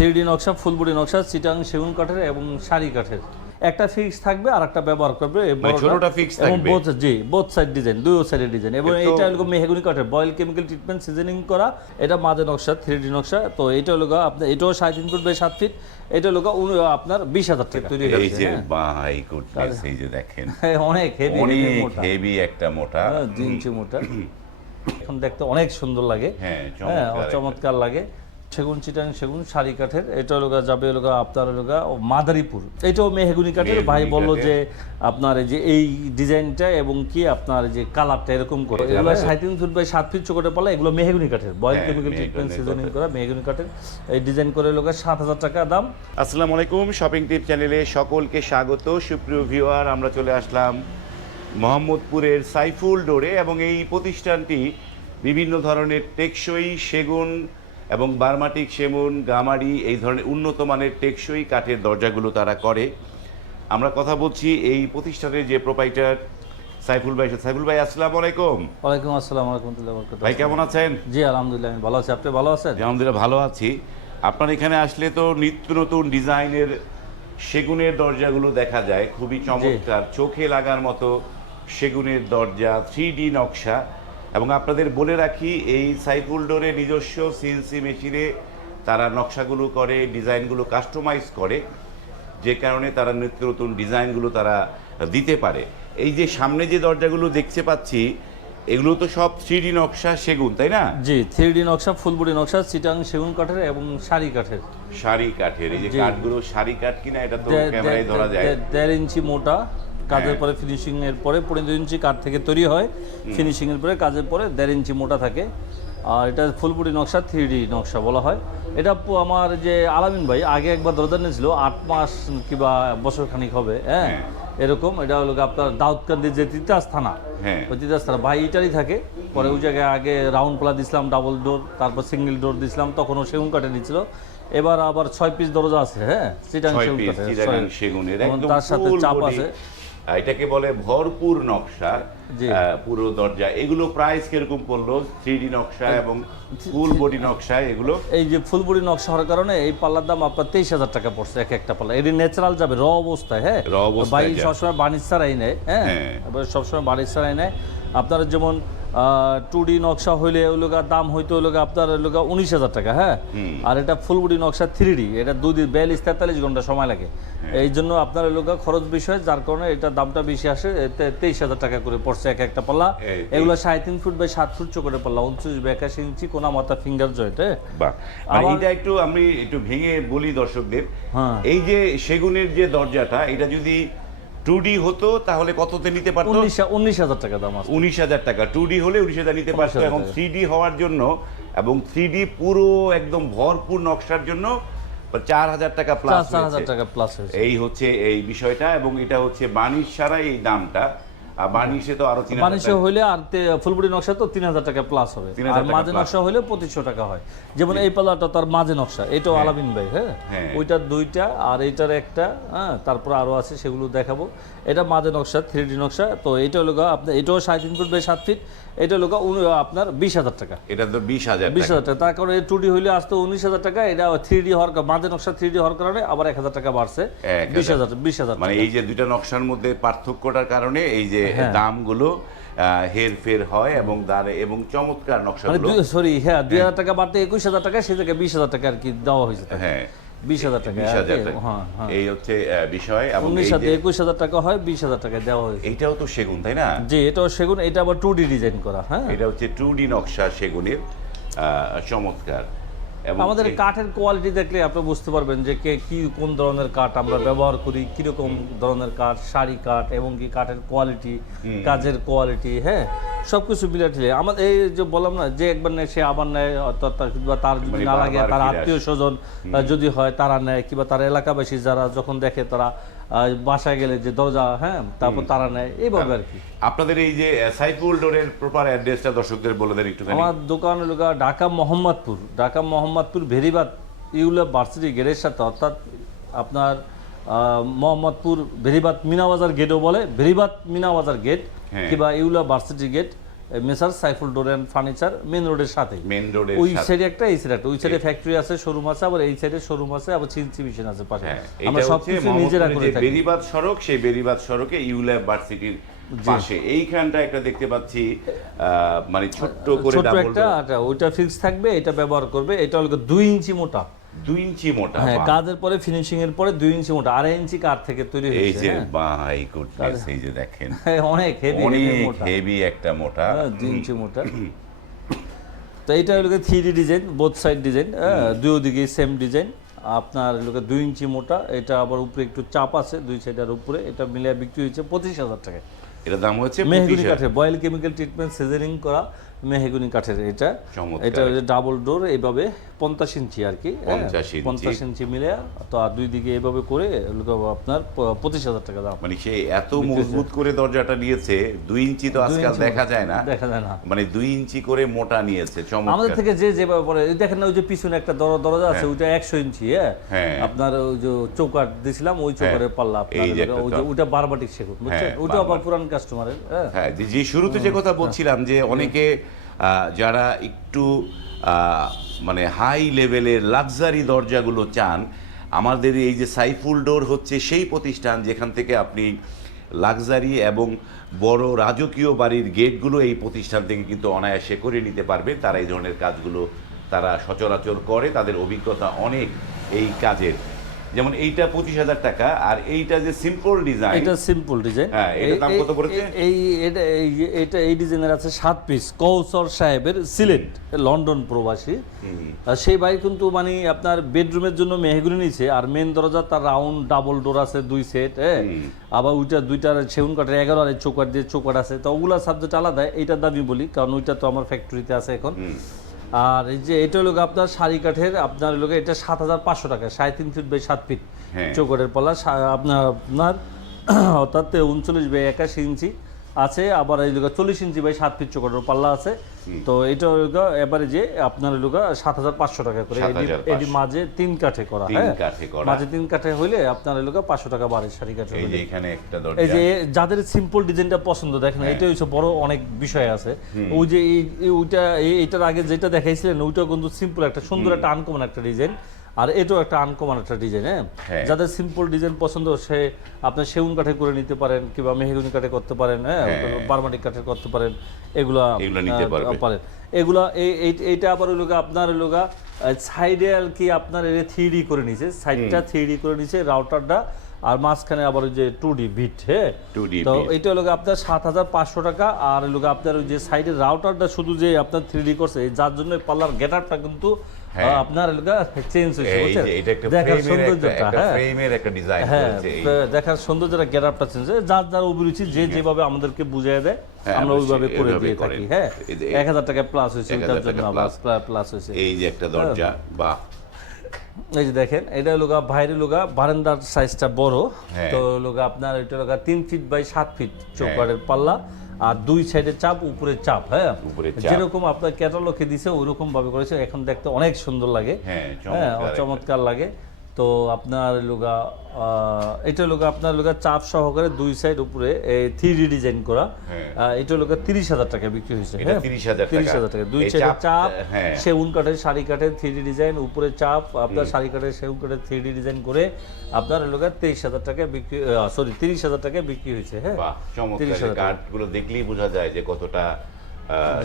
Three D নকশা full body নকশা চিটাং সেগুন কাঠের এবং শাড়ি কাঠের। একটা ফিক্স থাকবে আর একটা ব্যবহার করবে এই মানে বড়টা। ছোটটা এবং থাকবে? both- জি বোথ সাইড ডিজাইন দুই সাইডের ডিজাইন এবং এটা হলো মেহগুনি কাঠের বয়েল কেমিক্যাল ট্রিটমেন্ট সিজনিং করা। এটা মাঝে নকশা থ্রি ডি নকশা। তো এটা হলো আপনার এটাও সাড়ে তিন ফুট বাই সাত ফিট। এটা হলো আপনার বিশ হাজার টাকা। তৈরি এই যে হ্যাঁ। বাই গুডনেস এই যে দেখেন। হ্যাঁ, অনেক হেভি অনেক হেভি একটা মোটা। হ্যাঁ, দুই ইঞ্চি মোটা। এখন দেখতে অনেক সুন্দর লাগে। হ্যাঁ, হ্যাঁ। চমৎকার লাগে। সেগুন চিটাং সেগুন শাড়ি কাঠের এটা গা- যাবে গা আপনার গা ও মাদারীপুর। এটাও মেহেগুনি কাঠের। ভাই বলল যে আপনার এই যে এই ডিজাইনটা এবং কি আপনার যে কালারটা এরকম করে। এগুলো সাড়ে তিন ফুট বাই সাত ফিট চোখটে পালা এগুলো মেহেগুনি কাঠের। Boil chemical treatment seasoning. করা মেহগুনি কাঠের। এই ডিজাইন করে গা সাত হাজার টাকা দাম। আসসালামু আলাইকুম শপিং টিপ চ্যানেলে সকলকে স্বাগত। সুপ্রিয় ভিউয়ার আমরা চলে আসলাম মোহাম্মদপুরের সাইফুল ডোরে এবং এই প্রতিষ্ঠানটি বিভিন্ন ধরনের টেকসই সেগুন এবং বার্মাটিক সেগুন গামারি এই ধরনের উন্নত মানের টেকসই কাঠের দরজাগুলো তারা করে। আমরা কথা বলছি এই প্রতিষ্ঠানের যে প্রোপাইটার সাইফুল ভাই। সাইফুল ভাই আসসালামু আলাইকুম। ওয়ালাইকুম আসসালাম রহমতুল্লাহ বরকাতুহ। ভাই কেমন আছেন? জি আলহামদুলিল্লাহ আমি ভালো আছি। আপনি ভালো আছেন? আলহামদুলিল্লাহ ভালো আছি। আপনার এখানে আসলে তো নিত্য নতুন ডিজাইনের সেগুনের দরজাগুলো দেখা যায়। খুবই চমৎকার চোখে লাগার মতো সেগুনের দরজা থ্রি ডি নকশা। এবং আপনাদের বলে রাখি এই সাইফুল ডোরে নিজস্ব সিএনসি মেশিনে তারা নকশাগুলো করে ডিজাইনগুলো কাস্টমাইজ করে যে কারণে তারা নিত্য নতুন ডিজাইনগুলো তারা দিতে পারে। এই যে সামনে যে দরজাগুলো দেখতে পাচ্ছি এগুলো তো সব থ্রি ডি নকশা সেগুন তাই না? জি থ্রি নকশা ফুল বডি নকশা চিটাং সেগুন কাঠের এবং শাড়ি কাঠের। শাড়ি কাঠের এই যে। কাঠগুলো শাড়ি কাঠ কিনা এটা তো ক্যামেরায় ধরা যায়। দেড় ইঞ্চি মোটা কাজের হ্যাঁ। পরে ফিনিশিং এর পরে পনেরো ইঞ্চি কাঠ থেকে তৈরি হয়। ফিনিশিং এর পরে কাজের পরে দেড় ইঞ্চি মোটা থাকে। আর এটা ফুলপুরি নকশা থ্রি ডি নকশা বলা হয়। এটা আমার যে আলামিন ভাই আগে একবার দরজা নিয়েছিল আট মাস কিংবা বছর খানিক হবে হ্যাঁ? হ্যাঁ। এরকম এটা হলো আপনার দাউদকান্দির যে তিতাস থানা হ্যাঁ। ওই তিতাস থানা। ভাই ইটারই থাকে পরে ওই জায়গায় আগে রাউন্ড প্লা দিছিলাম ডাবল ডোর তারপর সিঙ্গেল ডোর দিছিলাম তখন ও সেগুন কাঠে নিচ্ছিল এবার আবার ছয় পিস দরজা আছে হ্যাঁ? সিটাং সেগুন তার সাথে চাপ আছে। এটাকে বলে ভরপুর নকশা পুরো দরজা। এগুলো প্রাইস কীরকম পড়ল? থ্রি ডি নকশা এবং ফুল বডি নকশা এগুলো? এই যে ফুল বডি নকশা হওয়ার কারণে এই পাল্লার দাম আপনার তেইশ হাজার টাকা পড়ছে এক একটা পাল্লা। এটি ন্যাচারাল যাবে র অবস্থায় হ্যাঁ? র অবস্থায় সবসময় বাণিজ্য ছাড়াই নেয় হ্যাঁ? হ্যাঁ। সবসময় বাণিজ্য ছাড়াই নেয়। আপনার যেমন টু ডি নকশা হইলে ওই দাম হইতে ওই আপনার ওই উনিশ হাজার টাকা হ্যাঁ? আর এটা ফুলবুড়ি নকশা থ্রি ডি এটা দুই দিন বিয়াল্লিশ তেতাল্লিশ ঘণ্টা সময় লাগে। হ্যাঁ। এই জন্য আপনার ওই লোকা খরচ বিষয় যার কারণে এটা দামটা বেশি আসে তেইশ হাজার টাকা করে পড়ছে এক একটা পাল্লা। এগুলো সাড়ে তিন ফুট বাই সাত ফুট চোখের পাল্লা উনত্রিশ বাই একাশি ইঞ্চি কোনা মাথা ফিঙ্গার জয়েন্ট হ্যাঁ? মানে এটা একটু আমি একটু ভেঙে বলি দর্শকদের। হ্যাঁ। এই যে সেগুনের যে দরজাটা এটা যদি টু ডি হতো তাহলে কততে নিতে পারতো? উনিশ হাজার টাকা দাম উনিশ হাজার টাকা। টু ডি হলে উনিশ হাজার নিতে পারতো। 19,000 এবং থ্রি ডি হওয়ার জন্য এবং থ্রি ডি পুরো একদম ভরপুর নকশার জন্য চার হাজার টাকা প্লাস চার হাজার টাকা প্লাস এই হচ্ছে এই বিষয়টা এবং এটা হচ্ছে বাণিজ্য ছাড়া এই দামটা। আর তো আরও তিন হাজার বানিশে টাকা। হইলে আর ফুলবুড়ি নকশা তো তিন হাজার টাকা প্লাস হবে। আর মাঝে নকশা হইলে পঁচিশশো টাকা হয়। যেমন এই পাল্লাটা তার মাঝে নকশা এটাও আলামিন ভাই হ্যাঁ? হ্যাঁ। ওইটার দুইটা আর এইটার একটা হ্যাঁ? তারপর আরও আছে সেগুলো দেখাবো। এটা মাঝে নকশা থ্রি ডি নকশা। তো এটা হলো আপনার এটাও সাড়ে তিন ফুট বাই সাত ফিট। এটা হলো আপনার বিশ হাজার টাকা। এটা তো বিশ হাজার বিশ হাজার টাকা। তার কারণে টু ডি হইলে আসতো উনিশ হাজার টাকা। এটা থ্রি ডি হওয়ার মাঝে নকশা থ্রি ডি হওয়ার কারণে আবার এক হাজার টাকা বাড়ছে। বিশ। হাজার। বিশ হাজার মানে এই যে দুইটা নকশার মধ্যে পার্থক্যটার কারণে এই যে হ্যাঁ। দামগুলো হেরফের হয় এবং দাঁড়ে এবং চমৎকার নকশা সরি হ্যাঁ দুই হাজার টাকা বাড়তে একুশ হাজার টাকা সে থেকে বিশ হাজার টাকা আর কি দেওয়া হয়েছে হ্যাঁ। বিশ হাজার টাকা। হ্যাঁ হ্যাঁ। এই হচ্ছে বিষয় এবং উনিশ হাজার একুশ হাজার টাকা হয় বিশ হাজার টাকা দেওয়া হয়েছে। এইটাও তো সেগুন তাই না? জি এটাও সেগুন এটা আবার টু ডি ডিজাইন করা হ্যাঁ। এটা হচ্ছে টু ডি নকশা সেগুনের আহ, চমৎকার। আমাদের কাঠের কোয়ালিটি দেখলে আপনি বুঝতে পারবেন যে কে কি কোন ধরনের কাঠ আমরা ব্যবহার করি কীরকম ধরনের কাঠ শাড়ি কাঠ এবং কি কাঠের কোয়ালিটি কাজের কোয়ালিটি হ্যাঁ? সব কিছু মিলে টিলে আমাদের এই যে বললাম না যে একবার নেয় সে আবার নেয় অর্থাৎ তার কিংবা তার যদি মানে না লাগে তার আত্মীয় স্বজন যদি হয় তারা নেয় কিংবা তার এলাকাবাসী যারা যখন দেখে তারা বাসায় গেলে যে দরজা হ্যাঁ তারপর তারা নেয়। এইভাবে আর কি। আপনাদের এই যে সাইফুল ডোরের প্রপার অ্যাড্রেসটা দর্শকদের বলে দেন একটুখানি। আমার দোকান হলো ঢাকা মোহাম্মদপুর। ঢাকা মোহাম্মদপুর ভেরিবাদ ইউলা ভার্সিটি গেটের সাথে অর্থাৎ আপনার মোহাম্মদপুর ভেরিবাদ মিনাবাজার গেটও বলে ভেরিবাদ মিনাবাজার গেট হ্যাঁ। কিংবা ইউলা varsity gate. Messrs Saiful door and furniture main রোডের সাথে মেন রোডের ওই সাইডে একটা এই সাইডে একটা ওই সাইডে ফ্যাক্টরি আছে শোরুম আছে আবার এই সাইডে শোরুম আছে আবার চিনচি মেশিন আছে পাশে। হ্যাঁ আমরা সব কিছু নিজেরা করে থাকি। বেরিবাদ সড়ক সেই বেরিবাদ সড়কে ইউল্যাব ভার্সিটির পাশে। এইখানটা একটা দেখতে পাচ্ছি মানে ছোট্ট করে ছোট্ট একটা ওইটা ফিক্স থাকবে এটা ব্যবহার করবে এটা হলো দুই ইঞ্চি মোটা। দুই ইঞ্চি মোটা হ্যাঁ কাজের পরে ফিনিশিং এর পরে দুই ইঞ্চি মোটা। আড়াই ইঞ্চি কাঠ থেকে তৈরি এই যে হ্যাঁ। বাই গুডনেস এই যে দেখেন। অনেক হেভি অনেক হেভি একটা মোটা। হ্যাঁ, দুই ইঞ্চি মোটা। তো এইটা হলো three design both side design দুই দিকে সেম ডিজাইন আপনার লোকে দুই ইঞ্চি মোটা। এটা আবার উপরে একটু চাপ আছে দুই সাইডের উপরে। এটা মিলিয়ে বিক্রি হয়েছে পঁচিশ হাজার টাকা এটা দাম হচ্ছে মেহগুনি পঁচিশ কাঠের বয়েল কেমিক্যাল ট্রিটমেন্ট সিজারিং করা। মেহগুনি কাঠের এটা। এটা ডাবল ডোর এইভাবে পঞ্চাশ ইঞ্চি আর কি হ্যাঁ, 50 ইঞ্চি। পঞ্চাশ ইঞ্চি মিলে তো আর দুই দিকে এইভাবে করে আপনার পঁচিশ হাজার টাকা দাম। মানে সে এত মজবুত করে দরজাটা নিয়েছে দুই ইঞ্চি তো আজকাল দেখা যায় না। দেখা যায় না। মানে দুই ইঞ্চি করে মোটা নিয়েছে আমাদের থেকে যে যেভাবে পরে দেখেন না ওই যে পিছনে একটা দর- দরজা আছে ওইটা একশো ইঞ্চি হ্যাঁ? হ্যাঁ। আপনার ওই যে চৌকাট দিছিলাম ওই চৌকাটের পাল্লা আপনার। ওইটা বারবাটিক সেগুন বুঝছেন? হ্যাঁ, ওইটা আবার পুরান কাস্টমারের হ্যাঁ? হ্যাঁ যে- শুরুতে যে কথা বলছিলাম যে অনেকে যারা একটু মানে হাই লেভেলের লাক্সারি দরজাগুলো চান, আমাদের এই যে সাইফুল ডোর হচ্ছে সেই প্রতিষ্ঠান যেখান থেকে আপনি লাক্সারি এবং বড় রাজকীয় বাড়ির গেটগুলো এই প্রতিষ্ঠান থেকে কিন্তু অনায়াসে করে নিতে পারবে। তারা এই ধরনের কাজগুলো তারা সচরাচর করে। তাদের অভিজ্ঞতা অনেক এই কাজের। যেমন এইটা পঁচিশ হাজার টাকা আর এইটা যে সিম্পল ডিজাইন এটা সিম্পল ডিজাইন হ্যাঁ, এটার দাম কত পড়েছে? এই এটা এটা এই ডিজাইনের আছে সাত পিস কৌসর সাহেবের সিলেট লন্ডন প্রবাসী। আর সেই ভাই কিন্তু মানে আপনার বেডরুমের জন্য মেহগুনি নিছে আর মেন দরজা তার রাউন্ড ডাবল ডোর আছে দুই সেট হ্যাঁ? আবার ওইটা দুইটার সেগুন কাঠের এগারো আর চৌকাট দিয়ে চৌকাট আছে। তো ওগুলা সাবজেক্ট আলাদা এইটার দামি বলি কারণ ওইটা তো আমার ফ্যাক্টরিতে আছে এখন। আর এই যে এটা হলো আপনার শাড়ি কাঠের আপনার হলো এটা সাত হাজার পাঁচশো টাকা সাড়ে তিন ফিট বাই সাত ফিট চোখের পলা আপনার আপনার অর্থাৎ উনচল্লিশ বাই একাশি ইঞ্চি। আছে আবার এই লোক চল্লিশ ইঞ্চি বাই সাত ফিট চৌকাটের পাল্লা আছে। তো এটা এবারে যে আপনার লোক সাত হাজার পাঁচশো টাকা করে। এটি মাঝে তিন কাঠে করা হ্যাঁ? মাঝে তিন কাঠে হইলে আপনার লোক পাঁচশো টাকা বাড়ে শাড়ি কাঠে এই যে এখানে এই যে যাদের সিম্পল ডিজাইনটা পছন্দ দেখেন হ্যাঁ। এটা হচ্ছে বড় অনেক বিষয় আছে। ওই যে এই- এই ওইটা এই- এইটার আগে যেটা দেখাইছিলেন ওইটা কিন্তু সিম্পল একটা সুন্দর একটা আনকমন একটা ডিজাইন আর এটাও একটা আনকমন একটা ডিজাইন হ্যাঁ হ্যাঁ। যাদের সিম্পল ডিজাইন পছন্দ সে আপনি সেগুন কাঠে করে নিতে পারেন কিংবা মেহগুনি কাঠে করতে পারেন হ্যাঁ হ্যাঁ। কাঠে করতে পারেন এগুলা এগুলো নিতে পারবে। পারেন এগুলা এই এই- এইটা আবার হলো আপনার হলো সাইডে আর কি আপনার থ্রি ডি করে নিছে সাইডটা থ্রি করে নিছে রাউটারটা আর মাঝখানে আবার ওই যে টু ডি বিট হ্যাঁ 2D তো এটা হলো আপনার সাত হাজার পাঁচশো টাকা আর হলো আপনার ওই যে সাইডের রাউটারটা শুধু যে আপনার থ্রি ডি করছে যার জন্য পাল্লার গেটারটা কিন্তু আপনার হলো চেঞ্জ হয়েছে দেখার সৌন্দর্যটা হ্যাঁ। ফ্রেমের একটা ডিজাইন হ্যাঁ এই। তো দেখার সৌন্দর্যটা গেটআপটা চেঞ্জ যার যার অভিরুচি যে যেভাবে আমাদেরকে বুঝিয়ে দেয় হ্যাঁ, আমরা ওইভাবে করে দিয়ে থাকি হ্যাঁ। এক হাজার টাকা প্লাস হয়েছে 1000 ওইটার জন্য। প্লাস হয়েছে। এই যে একটা দরজা বা এই যে দেখেন এটা লোগা বাইরে লোগা বারান্দার সাইজটা বড়। হ্যাঁ। তো লোগা আপনার এটা লোগা তিন ফিট বাই সাত ফিট চৌকাটের পাল্লা। আর দুই সাইডে চাপ উপরে চাপ হ্যাঁ? যেরকম আপনার ক্যাটালগে দিছে ওইরকম ভাবে করেছে। এখন দেখতে অনেক সুন্দর লাগে। হ্যাঁ, হ্যাঁ চমৎকার লাগে। তো আপনার লোগা এটা লোগা আপনার লোগা চাপ সহকারে দুই সাইড উপরে থ্রি ডিজাইন করা। হ্যাঁ। এটা লোগা তিরিশ হাজার টাকা বিক্রি হয়েছে। হ্যাঁ? 30,000 টাকা। তিরিশ হাজার টাকা। দুই এই সাইডে চাপ, হ্যাঁ। সেগুন কাঠের শাড়ি কাঠের থ্রি ডিজাইন উপরে চাপ আপনার শাড়ি কাঠের সেগুন কাঠের থ্রি ডিজাইন করে আপনার লোক তেইশ হাজার টাকা বিক্রি সরি তিরিশ হাজার টাকা বিক্রি হয়েছে। হ্যাঁ? বাহ চমৎকার। 30,000 টাকা। কাঠগুলো দেখলেই বোঝা যায় যে কতটা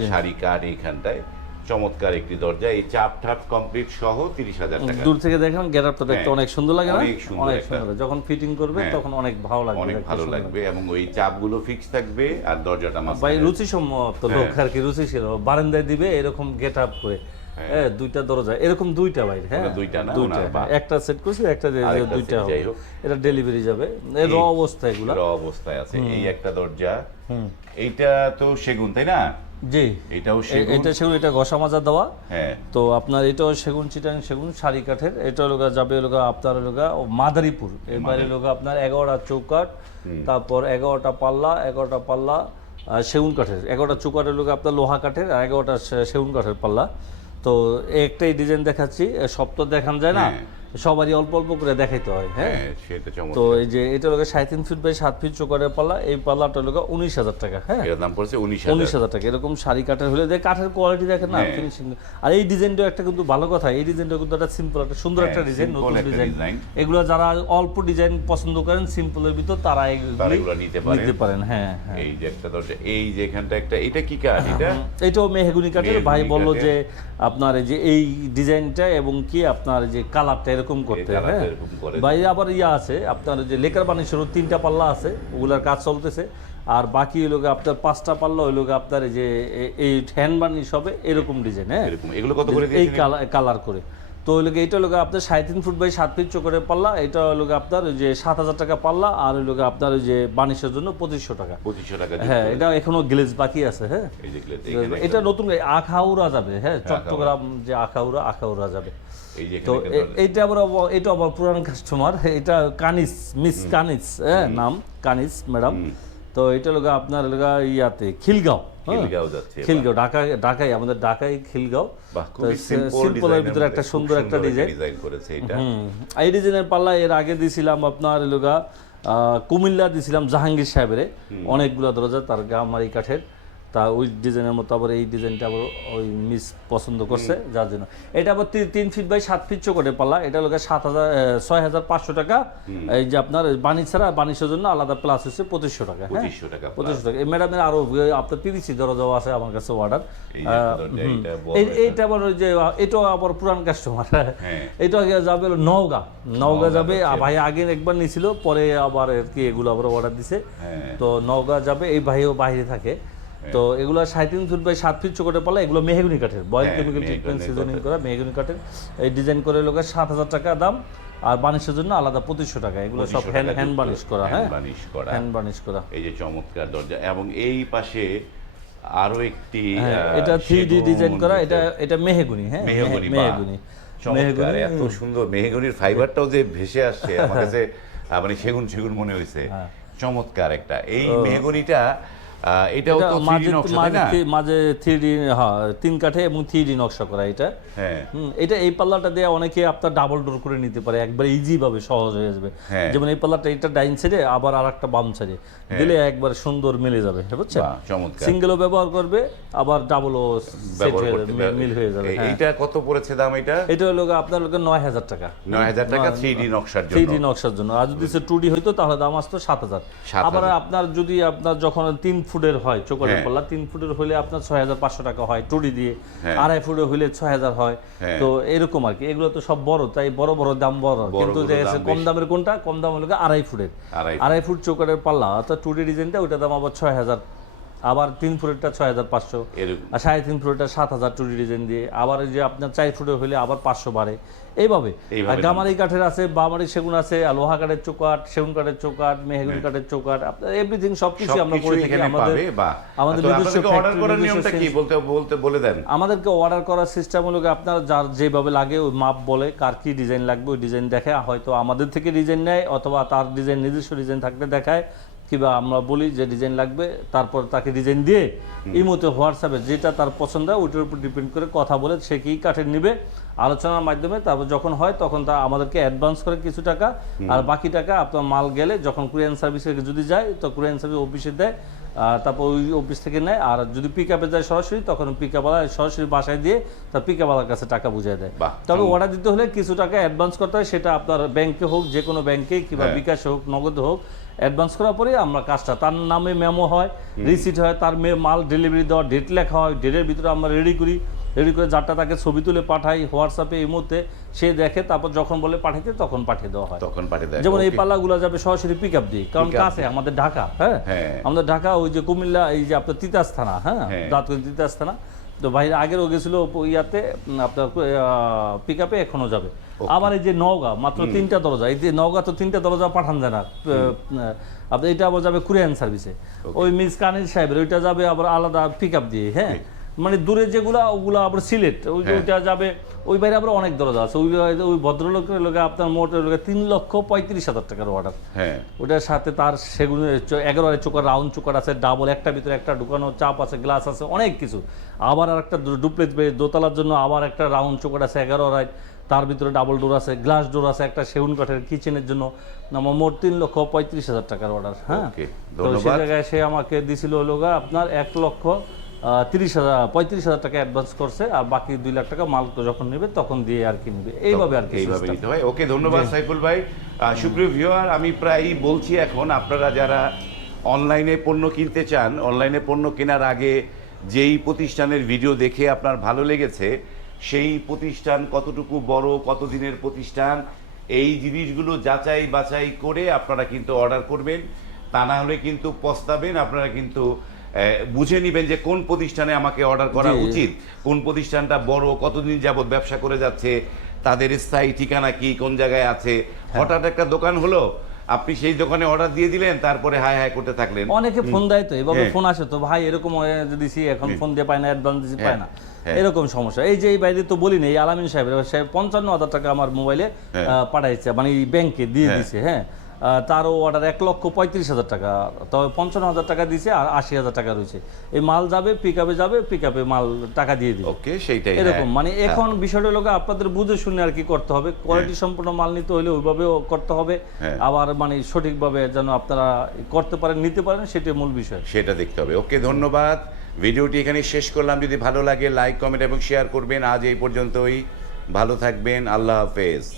শাড়ি কাঠ এইখানটায়। চমৎকার একটি দরজা। এই চাপ ঠাপ কমপ্লিট সহ তিরিশ হাজার টাকা। দূর থেকে দেখেন গেটআপটা দেখতে হ্যাঁ, অনেক সুন্দর লাগে না? অনেক সুন্দর যখন ফিটিং করবে হ্যাঁ। তখন অনেক ভালো লাগবে অনেক ভালো লাগবে এবং ওই চাপগুলো ফিক্স থাকবে আর দরজাটা ভাই রুচি সম্মত লোক আর কি রুচি ছিল বারান্দায় দিবে এরকম গেট আপ করে। হ্যাঁ। দুইটা দরজা এরকম দুইটা ভাই হ্যাঁ। দুইটা না, দুইটা। একটা সেট করছি একটা দুইটা হবে। এটা ডেলিভারি যাবে। র অবস্থা এগুলা। র অবস্থায় আছে। এই একটা দরজা। এইটা তো সেগুন তাই না? জি। এটাও সেগুন। এটা সেগুন এটা ঘষা মাজা দেওয়া। হ্যাঁ। তো আপনার এটাও সেগুন চিটাং সেগুন শাড়ি কাঠের। এটা লোকা যাবে লোকা আপনার লোকা মাদারীপুর। এবারে লোকা আপনার এগারোটা চৌকাট তারপর এগারোটা পাল্লা এগারোটা পাল্লা সেগুন কাঠের। এগারোটা চৌকাটের লোকা আপনার লোহা কাঠের আর এগারোটা সেগুন কাঠের পাল্লা। তো একটাই ডিজাইন দেখাচ্ছি সব তো দেখান যায় না। হ্যাঁ। সবারই অল্প অল্প করে দেখাইতে হয় হ্যাঁ? হ্যাঁ সেটা তো এই যে এটা লোকে সাড়ে তিন ফিট বাই সাত ফিট চোকারের পাল্লা এই পাল্লাটা লোকে উনিশ হাজার টাকা হ্যাঁ? এর দাম পড়ছে উনিশ উনিশ হাজার টাকা এরকম শাড়ি কাঠের হলে দেখ কাঠের কোয়ালিটি দেখেন না হ্যাঁ। ফিনিশিং আর এই ডিজাইনটাও একটা কিন্তু ভালো কথা এই ডিজাইনটা কিন্তু একটা সিম্পল একটা সুন্দর হ্যাঁ, একটা ডিজাইন নতুন ডিজাইন। এগুলো যারা অল্প ডিজাইন পছন্দ করেন সিম্পলের ভিতর তারা এগুলো নিতে পারেন। নিতে পারেন হ্যাঁ হ্যাঁ। এই যে একটা দরজা এই যে এখানটা একটা এটা কি কাঠ এটা? এটাও মেহগুনি কাঠের। ভাই বলল যে আপনার এই যে এই ডিজাইনটা এবং কি আপনার যে কালারটা এরকম করতে হ্যাঁ। ভাই আবার ইয়া আছে আপনার যে লেকার বানিশেরও তিনটা পাল্লা আছে ওগুলার কাজ চলতেছে। আর বাকি ওই লোকে আপনার পাঁচটা পাল্লা ওই লোকে আপনার এই যে এই হ্যান্ড বার্নিশ হবে এরকম ডিজাইন হ্যাঁ। এরকম। এগুলো কত করে এই কালার করে। তো ওই লোকে এইটা লোকে আপনার সাড়ে তিন ফুট বাই সাত ফিট চোখের পাল্লা এটা লোকে আপনার ওই যে সাত হাজার টাকা পাল্লা আর ওই লোকে আপনার ওই যে বানিশের জন্য পঁচিশশো টাকা। পঁচিশশো টাকা হ্যাঁ এটা এখনও গ্লেজ বাকি আছে হ্যাঁ। এটা নতুন আখাউড়া যাবে হ্যাঁ চট্টগ্রাম যে আখাউড়া আখাউড়া যাবে। তো এইটা আবার এটা আবার পুরান কাস্টমার এটা কানিস মিস কানিস হ্যাঁ নাম কানিস ম্যাডাম তো এটা লোক আপনার লোক ইয়াতে খিলগাঁও। হ্যাঁ? খিলগাঁও যাচ্ছে খিলগাঁও ঢাকা ঢাকায় আমাদের ঢাকায় খিলগাঁও। সিম্পলের ভিতরে একটা সুন্দর একটা ডিজাইন ডিজাইন করেছে এটা। এই ডিজাইনের পাল্লা এর আগে দিছিলাম আপনার লোকা কুমিল্লা দিছিলাম জাহাঙ্গীর সাহেবের। অনেকগুলো দরজা তার গামারি কাঠের। তা ওই ডিজাইনের মতো আবার এই ডিজাইনটা আবার ওই মিস পছন্দ করছে যার জন্য। এটা আবার তিন ফিট বাই সাত ফিট চোখে পাল্লা। এটা লোকের সাত হাজার ছয় হাজার পাঁচশো টাকা। এই যে আপনার বাণী ছাড়া বাণিজ্যের জন্য আলাদা প্লাস হচ্ছে পঁচিশশো টাকা হ্যাঁ? পঁচিশশো টাকা পঁচিশশো টাকা। এই ম্যাডামের আরও আপনার পিভিসি দরজাও আছে আমার কাছে অর্ডার এইটা আবার ওই যে এটাও আবার পুরান কাস্টমার হ্যাঁ। এটা আগে যাবে নওগাঁ। নওগাঁ যাবে। ভাই আগে একবার নিয়েছিল পরে আবার আর কি এগুলো আবার অর্ডার দিছে। হ্যাঁ। তো নওগাঁ যাবে। এই ভাইও বাইরে থাকে। তো এগুলো সাড়ে তিন ফুট বাই সাত ফিট চোখে পালা এগুলো মেহগুনি কাঠের বয়েল হ্যাঁ, কেমিক্যাল ট্রিটমেন্ট সিজনিং করা মেহগুনি কাঠের। এই ডিজাইন করে লোকের সাত হাজার টাকা দাম আর বানিশের জন্য আলাদা পঁচিশশো টাকা। এগুলো সব হ্যান্ড হ্যান্ড। বানিশ করা হ্যাঁ? বানিশ করা। হ্যান্ড বানিশ করা। এই যে চমৎকার দরজা। এবং এই পাশে আরও একটি হ্যাঁ, এটা থ্রি ডি ডিজাইন করা এটা এটা মেহগুনি হ্যাঁ? মেহগনি। মেহগুনি। চমৎকার এত সুন্দর। মেহগনির ফাইবারটাও যে ভেসে আসছে আমার কাছে মানে সেগুন সেগুন মনে হয়েছে। হ্যাঁ। চমৎকার একটা। এই মেহগনিটা এটাও এটা তো মাঝে মাঝে থ্রি- থ্রি হ্যাঁ তিন কাঠে এবং থ্রি নকশা করা এটা। হ্যাঁ। এটা এই পাল্লাটা দিয়ে অনেকে আপনার ডাবল ডোর করে নিতে পারে একবার ইজি ভাবে সহজ হয়ে যাবে। হ্যাঁ। যেমন এই পাল্লাটা এটা ডাইন সাইডে আবার আর একটা বাম সাইডে দিলে একবার সুন্দর মিলে যাবে বুঝছেন? সিঙ্গেলও ব্যবহার করবে আবার ডাবলও মিল হয়ে যাবে হ্যাঁ। কত পড়েছে দাম এটা? এটা হলো আপনার লোকের নয় হাজার টাকা। নয় হাজার টাকা থ্রি ডি নকশার থ্রি জন্য ডি নকশার জন্য। আর যদি সে টু ডি হইতো তাহলে দাম আসতো সাত হাজার। আবার আপনার যদি আপনার যখন তিন ফুটের হয় চোখের কলা পাল্লা তিন ফুটের হলে আপনার ছয় হাজার পাঁচশো টাকা হয় টুডি দিয়ে। হ্যাঁ। আড়াই ফুটের হলে ছয় হাজার হয়। হ্যাঁ। তো এরকম আর কি। এগুলো তো সব বড় তাই বড় বড় দাম বড়। কিন্তু কম দামের কোনটা? কম দাম হলো আড়াই ফুটের আড়াই ফুট চোখের পাল্লা অর্থাৎ টুডি ডিজাইনটা ওইটা দাম আবার ছয় হাজার আবার তিন ফুটেরটা ছয় হাজার পাঁচশো। আর সাড়ে তিন ফুটেরটা সাত হাজার টু ডিজাইন দিয়ে। আবার যে আপনার চার ফুটের হলে আবার পাঁচশো বাড়ে। এইভাবে। আর গামারি কাঠের আছে বামারি সেগুন আছে লোহা কাঠের চৌকাঠ সেগুন কাঠের চৌকাঠ মেহগুন কাঠের চৌকাঠ আপনার এভরিথিং সবকিছু আমরা করে থাকি আমাদের আমাদের বলতে বলে দেন। আমাদেরকে অর্ডার করার সিস্টেম হলো আপনার যার যেভাবে লাগে ওই মাপ বলে কার কি ডিজাইন লাগবে ওই ডিজাইন দেখে হয়তো আমাদের থেকে ডিজাইন নেয় অথবা তার ডিজাইন নিজস্ব ডিজাইন থাকলে দেখায়। কিংবা আমরা বলি যে ডিজাইন লাগবে তারপর তাকে ডিজাইন দিয়ে এই মতো হোয়াটসঅ্যাপে যেটা তার পছন্দ হয় ওইটার উপর ডিপেন্ড করে কথা বলে সে কি কাঠের নিবে আলোচনার মাধ্যমে তারপর যখন হয় তখন তা আমাদেরকে অ্যাডভান্স করে কিছু টাকা আর বাকি টাকা আপনার মাল গেলে যখন কুরিয়ান সার্ভিসে যদি যায় তো কুরিয়ান সার্ভিস অফিসে দেয় তারপর ওই অফিস থেকে নেয়। আর যদি পিক আপে যায় সরাসরি তখন পিক আপওয়ালা সরাসরি বাসায় দিয়ে তার পিক আপওয়ালার কাছে টাকা বুঝিয়ে দেয়। তবে অর্ডার দিতে হলে কিছু টাকা অ্যাডভান্স করতে হয়। সেটা আপনার ব্যাংকে হোক যে কোনো ব্যাংকে কিংবা হ্যাঁ। বিকাশে হোক নগদে হোক অ্যাডভান্স করার পরে আমরা কাজটা তার নামে মেমো হয় রিসিট হয় তার মেয়ে মাল ডেলিভারি দেওয়ার ডেট লেখা হয় ডেটের ভিতরে আমরা রেডি করি। রেডি করে যারটা তাকে ছবি তুলে পাঠাই হোয়াটসঅ্যাপে এই মুহূর্তে সে দেখে তারপর যখন বলে পাঠাইতে তখন পাঠিয়ে দেওয়া হয়। তখন পাঠিয়ে দেয় যেমন এই. পাল্লাগুলো যাবে সরাসরি পিক আপ দিয়ে কারণ কাছে আমাদের ঢাকা হ্যাঁ? হ্যাঁ। আমাদের ঢাকা ওই যে কুমিল্লা এই যে আপনার তিতাস থানা হ্যাঁ? হ্যাঁ। দাঁতকুন তিতাস থানা। তো বাইরে আগেরও গেছিল ইয়াতে আপনার পিক আপে এখনও যাবে। আবার এই যে নওগাঁ মাত্র তিনটা দরজা এই যে নওগাঁ তো তিনটা দরজা পাঠান যায় না আপনার এটা আবার যাবে কুরিয়ান সার্ভিসে ওই মিস কানিল সাহেবের ওইটা যাবে আবার আলাদা পিক আপ দিয়ে হ্যাঁ? মানে দূরে যেগুলা ওগুলো আবার সিলেট হ্যাঁ। ওইটা যাবে ওই বাইরে আবার অনেক দরজা আছে। ওই ওই ভদ্রলোকের লোকে আপনার মোট লোকে তিন লক্ষ পঁয়ত্রিশ হাজার টাকার অর্ডার হ্যাঁ। ওটার সাথে তার সেগুলো এগারো চোকার রাউন্ড চোকার আছে ডাবল একটা ভিতরে একটা ঢুকানো চাপ আছে গ্লাস আছে অনেক কিছু। আবার আর একটা ডুপ্লেট দোতলার জন্য আবার একটা রাউন্ড চোকার আছে এগারো আড়াই। তার ভিতরে ডাবল ডোর আছে গ্লাস ডোর আছে একটা সেগুন কাঠের কিচেনের জন্য। আমার মোট তিন লক্ষ পঁয়ত্রিশ হাজার টাকার অর্ডার হ্যাঁ। তো সেই ধন্যবাদ। জায়গায় সে আমাকে দিছিল হলো আপনার এক লক্ষ তিরিশ হাজার পঁয়ত্রিশ হাজার টাকা অ্যাডভান্স করছে আর বাকি দুই লাখ টাকা মাল তো যখন নেবে তখন দিয়ে আর কি নেবে। এইভাবে আর কি এইভাবে নিতে হয় ওকে ধন্যবাদ সাইফুল ভাই। সুপ্রিয় ভিউয়ার আমি প্রায়ই বলছি এখন আপনারা যারা অনলাইনে পণ্য কিনতে চান অনলাইনে পণ্য কেনার আগে যেই প্রতিষ্ঠানের ভিডিও দেখে আপনার ভালো লেগেছে সেই প্রতিষ্ঠান কতটুকু বড় কতদিনের প্রতিষ্ঠান এই জিনিসগুলো যাচাই বাছাই করে আপনারা কিন্তু অর্ডার করবেন। তা না হলে কিন্তু পস্তাবেন আপনারা কিন্তু বুঝে নেবেন যে কোন প্রতিষ্ঠানে আমাকে অর্ডার করা উচিত কোন প্রতিষ্ঠানটা বড় কতদিন যাবত ব্যবসা করে যাচ্ছে তাদের স্থায়ী ঠিকানা কি কোন জায়গায় আছে। হঠাৎ একটা দোকান হলো আপনি সেই দোকানে অর্ডার দিয়ে দিলেন তারপরে হাই হাই করতে থাকলেন। অনেকে ফোন দেয় তো এভাবে হ্যাঁ। ফোন আসে তো ভাই এরকম হয়ে দিছি এখন ফোন দিয়ে পায় না অ্যাডভান্স দিছি পায় না। হ্যাঁ। এরকম সমস্যা। এই যে এই বাইরে তো বলি না এই আলামিন সাহেব সাহেব পঞ্চান্ন হাজার টাকা আমার মোবাইলে হ্যাঁ। পাঠাইছে মানে ব্যাংকে দিয়ে হ্যাঁ। দিছে হ্যাঁ। তারও অর্ডার এক লক্ষ পঁয়ত্রিশ হাজার টাকা। তবে পঞ্চান্ন হাজার টাকা দিছে আর আশি হাজার টাকা রয়েছে। এই মাল যাবে পিক আপে যাবে পিক আপে মাল টাকা দিয়ে দিবে। ওকে সেইটাই এরকম হ্যাঁ। মানে এখন বিষয়টা লোক আপনাদের বুঝে শুনে আর কি করতে হবে। কোয়ালিটি সম্পূর্ণ মাল নিতে হলে ওইভাবেও করতে হবে। হ্যাঁ। আবার মানে সঠিকভাবে যেন আপনারা করতে পারেন নিতে পারেন সেটাই মূল বিষয়। সেটা দেখতে হবে। ওকে ধন্যবাদ। ভিডিওটি এখানে শেষ করলাম। যদি ভালো লাগে লাইক কমেন্ট এবং শেয়ার করবেন। আজ এই পর্যন্তই। ভালো থাকবেন। আল্লাহ হাফেজ।